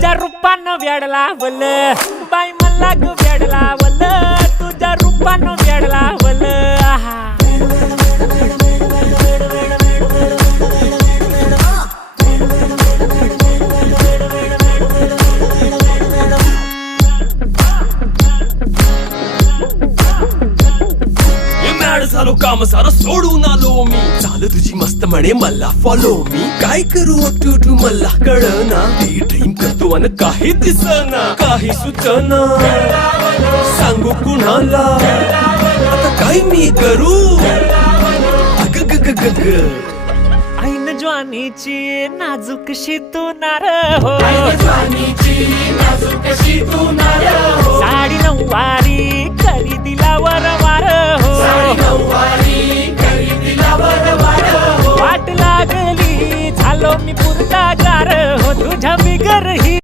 तुझ्या रूपानं वेड लावल बाई मला ग वेड लावल तुझ्या रूपानं वेड लावल आहा झालो काम सारं सोडून आलो मी चाल तुझी मस्त म्हणे मला फॉलो मी काय करू टू मला कळना ती ड्रीम करतो अन काही दिसना काही सुचना सांगू कुणाला आता काय मी करू अग ग ग ग ग ऐन ज्वानीची नाजूकशी तू नार हो साडी नऊवारी करी दिला वरवार हो वाट लागली झालो मी पुरता गार हो तुझ्या बिगर ही